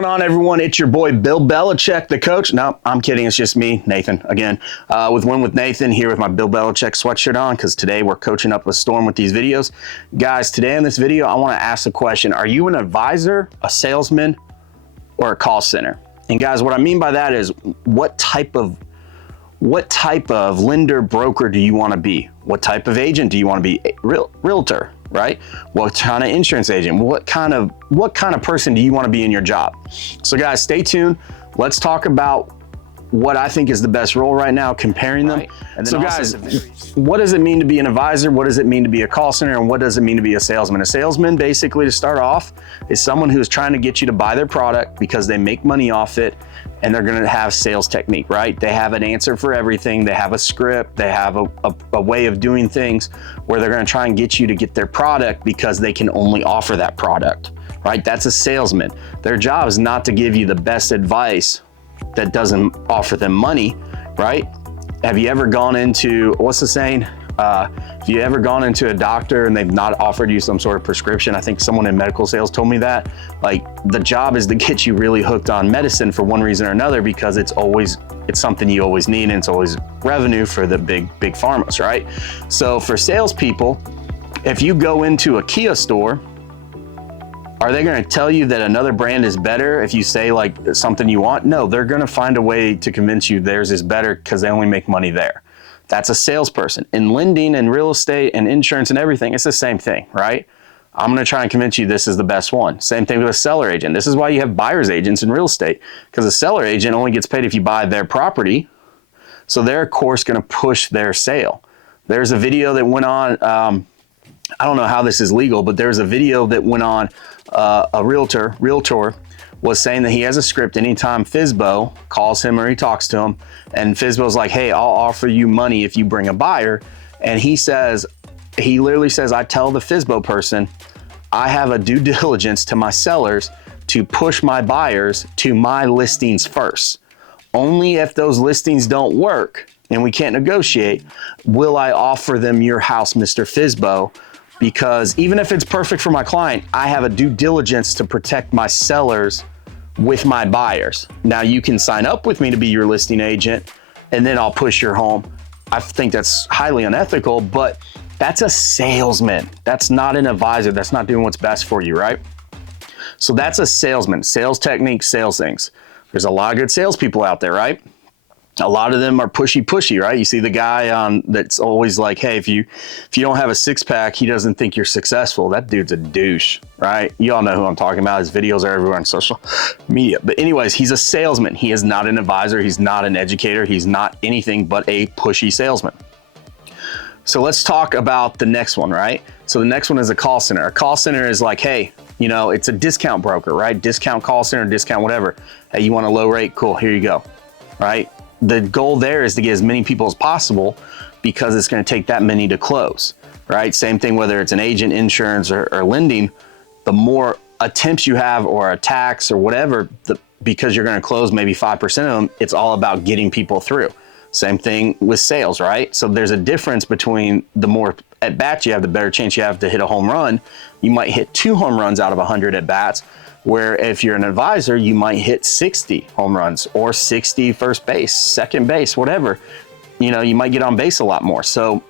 going on, everyone? It's your boy Bill Belichick, the coach. No, I'm kidding. It's just me, Nathan, again, with Win with Nathan here with my Bill Belichick sweatshirt on, because today we're coaching up a storm with these videos. Guys, today in this video, I want to ask the question, are you an advisor, a salesman, or a call center? And guys, what I mean by that is what type of lender broker do you want to be? What type of agent do you want to be? Realtor, right? What kind of insurance agent? What kind of person do you want to be in your job? So guys, stay tuned. Let's talk about what I think is the best role right now, comparing them. Right. And then so guys, what does it mean to be an advisor? What does it mean to be a call center? And what does it mean to be a salesman? A salesman, basically, to start off, is someone who's trying to get you to buy their product because they make money off it, and they're gonna have sales technique, right? They have an answer for everything. They have a script. They have a way of doing things where they're gonna try and get you to get their product because they can only offer that product, right? That's a salesman. Their job is not to give you the best advice that doesn't offer them money, right? Have you ever gone into, what's the saying? Have you ever gone into a doctor and they've not offered you some sort of prescription? I think someone in medical sales told me that. Like, the job is to get you really hooked on medicine for one reason or another, because it's something you always need, and it's always revenue for the big pharmas, right? So for salespeople, if you go into a Kia store, are they going to tell you that another brand is better if you say like something you want? No, they're going to find a way to convince you theirs is better because they only make money there. That's a salesperson. In lending and real estate and insurance and everything, it's the same thing, right? I'm going to try and convince you this is the best one. Same thing with a seller agent. This is why you have buyer's agents in real estate, because a seller agent only gets paid if you buy their property. So they're, of course, going to push their sale. There's a video that went on, I don't know how this is legal, but there's a video that went on, a realtor was saying that he has a script anytime FSBO calls him or he talks to him, and FSBO's like, hey, I'll offer you money if you bring a buyer. And he literally says, I tell the FSBO person, I have a due diligence to my sellers to push my buyers to my listings first. Only if those listings don't work and we can't negotiate, will I offer them your house, Mr. FSBO, because even if it's perfect for my client, I have a due diligence to protect my sellers with my buyers. Now you can sign up with me to be your listing agent, and then I'll push your home. I think that's highly unethical, but that's a salesman. That's not an advisor. That's not doing what's best for you, right? So that's a salesman. Sales technique, sales things. There's a lot of good salespeople out there, right? A lot of them are pushy, right? You see the guy that's always like, hey, if you don't have a six-pack, he doesn't think you're successful. That dude's a douche, right? You all know who I'm talking about. His videos are everywhere on social media. But anyways, he's a salesman. He is not an advisor. He's not an educator. He's not anything but a pushy salesman. So let's talk about the next one, right? So the next one is a call center. A call center is like, hey, it's a discount broker, right? Discount call center, discount whatever. Hey, you want a low rate? Cool, here you go, right? The goal there is to get as many people as possible, because it's going to take that many to close, right? Same thing, whether it's an agent, insurance, or lending, the more attempts you have, or attacks or whatever, because you're going to close maybe 5% of them, it's all about getting people through. Same thing with sales, right? So there's a difference between the more at bats you have, the better chance you have to hit a home run. You might hit 2 home runs out of 100 at bats, where if you're an advisor, you might hit 60 home runs or 60 first base, second base, whatever. You might get on base a lot more. So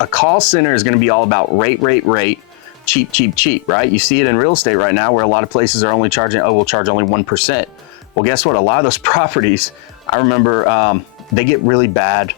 a call center is going to be all about rate, cheap, right? You see it in real estate right now, where a lot of places are only charging, we'll charge only 1%. Well, guess what? A lot of those properties, I remember, they get really bad,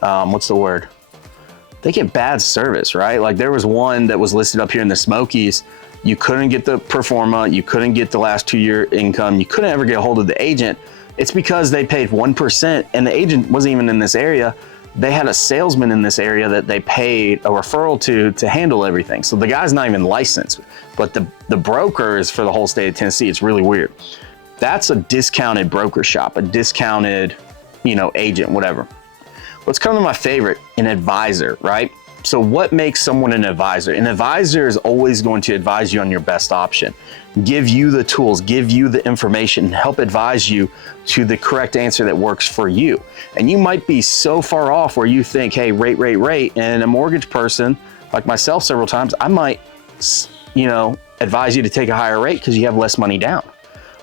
they get bad service, right? Like, there was one that was listed up here in the Smokies. You couldn't get the pro forma, you couldn't get the last 2-year income, you couldn't ever get a hold of the agent. It's because they paid 1%, and the agent wasn't even in this area. They had a salesman in this area that they paid a referral to handle everything. So the guy's not even licensed, but the broker is for the whole state of Tennessee. It's really weird. That's a discounted broker shop, a discounted, agent, whatever. Let's come to my favorite, an advisor, right? So what makes someone an advisor? An advisor is always going to advise you on your best option, give you the tools, give you the information, and help advise you to the correct answer that works for you. And you might be so far off where you think, hey, rate, and a mortgage person like myself several times, I might, advise you to take a higher rate because you have less money down.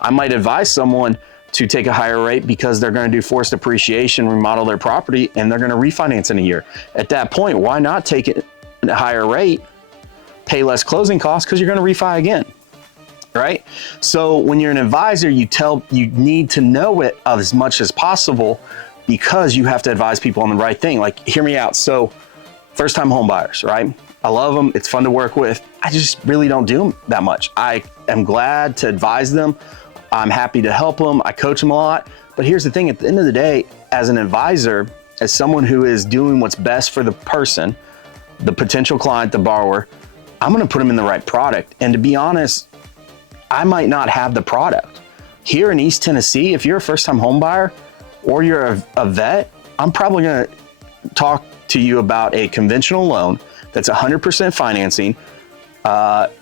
I might advise someone to take a higher rate because they're going to do forced appreciation, remodel their property, and they're going to refinance in a year. At that point, why not take it at a higher rate, pay less closing costs because you're going to refi again, right? So when you're an advisor, you need to know it as much as possible because you have to advise people on the right thing. Like, hear me out. So first time home buyers, right? I love them. It's fun to work with. I just really don't do them that much. I am glad to advise them. I'm happy to help them. I coach them a lot. But here's the thing, at the end of the day, as an advisor, as someone who is doing what's best for the person, the potential client, the borrower, I'm gonna put them in the right product. And to be honest, I might not have the product. Here in East Tennessee, if you're a first-time home buyer or you're a vet, I'm probably gonna talk to you about a conventional loan that's 100% financing,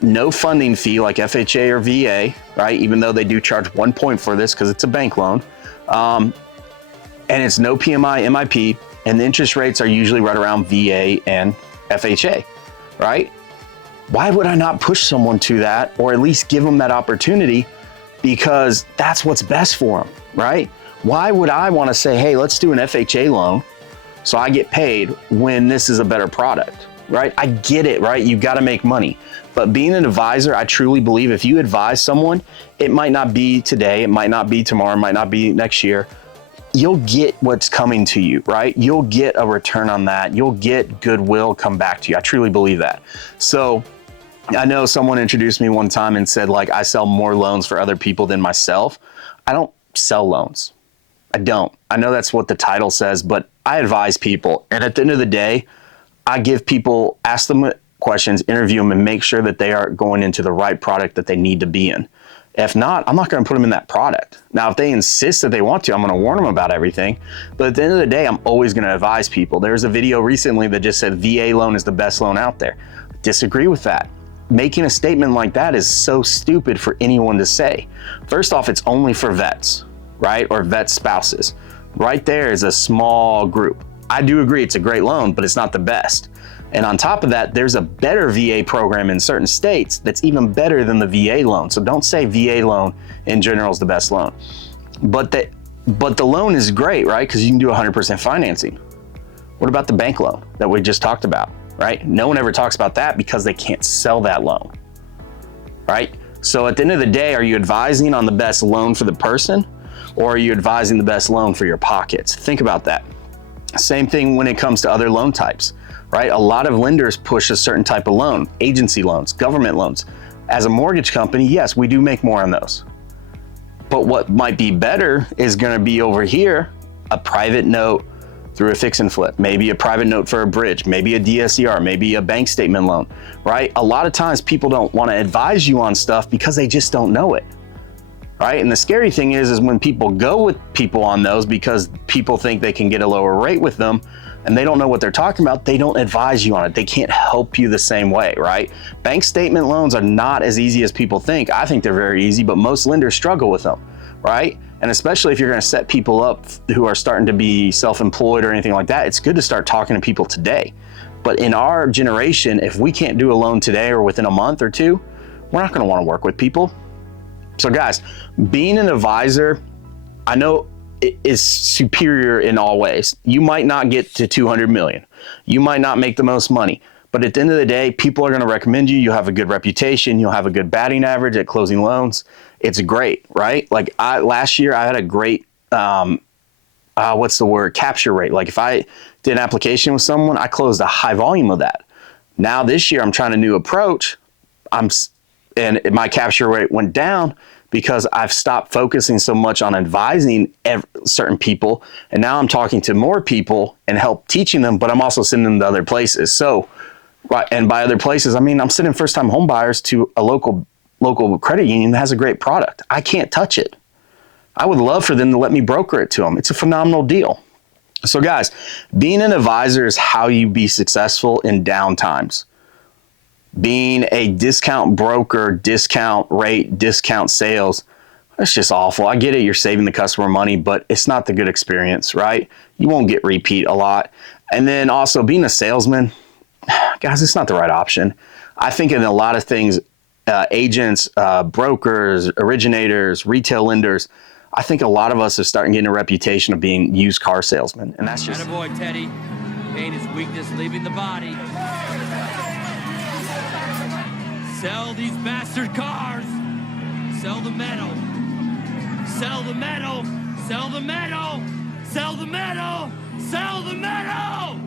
no funding fee like FHA or VA, right? Even though they do charge 1 point for this because it's a bank loan. And it's no PMI, MIP, and the interest rates are usually right around VA and FHA, right? Why would I not push someone to that, or at least give them that opportunity? Because that's what's best for them, right? Why would I want to say, hey, let's do an FHA loan so I get paid when this is a better product, right? I get it, right? You got to make money. But being an advisor, I truly believe if you advise someone, it might not be today, it might not be tomorrow, it might not be next year. You'll get what's coming to you, right? You'll get a return on that. You'll get goodwill come back to you. I truly believe that. So I know someone introduced me one time and said, like, I sell more loans for other people than myself. I don't sell loans. I don't. I know that's what the title says, but I advise people. And at the end of the day, I give people, ask them questions, interview them, and make sure that they are going into the right product that they need to be in. If not, I'm not going to put them in that product. Now, if they insist that they want to, I'm going to warn them about everything. But at the end of the day, I'm always going to advise people. There's a video recently that just said VA loan is the best loan out there. Disagree with that. Making a statement like that is so stupid for anyone to say. First off, it's only for vets, right? Or vet spouses. Right there is a small group. I do agree it's a great loan, but it's not the best. And on top of that, there's a better VA program in certain states that's even better than the VA loan. So don't say VA loan in general is the best loan. But the loan is great, right? Because you can do 100% financing. What about the bank loan that we just talked about, right? No one ever talks about that because they can't sell that loan, right? So at the end of the day, are you advising on the best loan for the person, or are you advising the best loan for your pockets? Think about that. Same thing when it comes to other loan types, right? A lot of lenders push a certain type of loan, agency loans, government loans. As a mortgage company, yes, we do make more on those. But what might be better is going to be over here, a private note through a fix and flip, maybe a private note for a bridge, maybe a DSCR, maybe a bank statement loan, right? A lot of times people don't want to advise you on stuff because they just don't know it, right? And the scary thing is when people go with people on those because people think they can get a lower rate with them and they don't know what they're talking about, they don't advise you on it. They can't help you the same way, right? Bank statement loans are not as easy as people think. I think they're very easy, but most lenders struggle with them, right? And especially if you're going to set people up who are starting to be self-employed or anything like that, it's good to start talking to people today. But in our generation, if we can't do a loan today or within a month or two, we're not going to want to work with people. So guys, being an advisor, I know it is superior in all ways. You might not get to 200 million. You might not make the most money. But at the end of the day, people are going to recommend you. You'll have a good reputation. You'll have a good batting average at closing loans. It's great, right? Like last year, I had a great, capture rate. Like if I did an application with someone, I closed a high volume of that. Now this year, I'm trying a new approach. And my capture rate went down because I've stopped focusing so much on advising certain people. And now I'm talking to more people and help teaching them, but I'm also sending them to other places. So, and by other places, I mean, I'm sending first-time home buyers to a local credit union that has a great product. I can't touch it. I would love for them to let me broker it to them. It's a phenomenal deal. So guys, being an advisor is how you be successful in down times. Being a discount broker, discount rate, discount sales, that's just awful. I get it, you're saving the customer money, but it's not the good experience, right? You won't get repeat a lot. And then also being a salesman, guys, it's not the right option. I think in a lot of things, agents, brokers, originators, retail lenders, I think a lot of us are starting getting a reputation of being used car salesmen. And that's just... Attaboy, Teddy. Pain is weakness leaving the body. Sell these bastard cars. Sell the metal. Sell the metal. Sell the metal. Sell the metal. Sell the metal.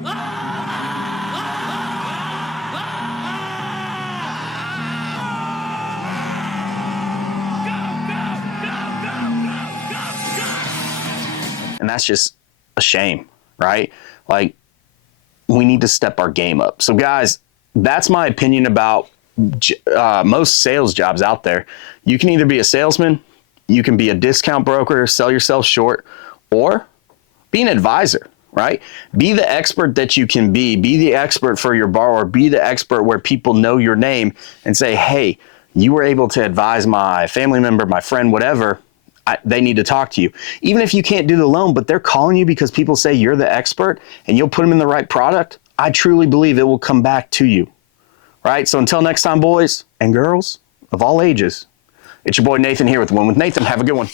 And that's just a shame, right? Like, we need to step our game up. So guys, that's my opinion about most sales jobs out there. You can either be a salesman, you can be a discount broker, sell yourself short, or be an advisor, right? Be the expert that you can be the expert for your borrower, be the expert where people know your name and say, hey, you were able to advise my family member, my friend, whatever. They need to talk to you. Even if you can't do the loan, but they're calling you because people say you're the expert and you'll put them in the right product, I truly believe it will come back to you. Right? So until next time, boys and girls of all ages, it's your boy Nathan here with Win with Nathan. Have a good one.